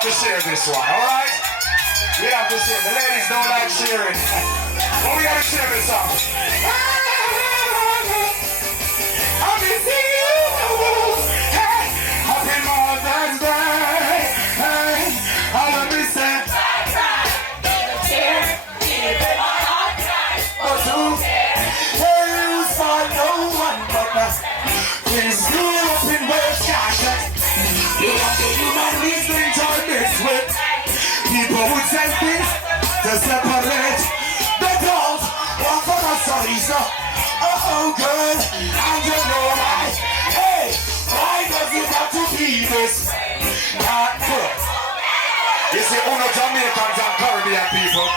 have to share this one, alright? We have to share. The ladies don't like sharing. But we gotta share this song. I miss you. Hey, happy Mother's Day. Hey, I love you, say. Please do up in work, you have the human reason to this with. People would say this to separate the girls one for the size. Oh girl, and you know why. Hey, why does it have to be this? Not good. You see, Dukunoo Jamaicans and Caribbean people.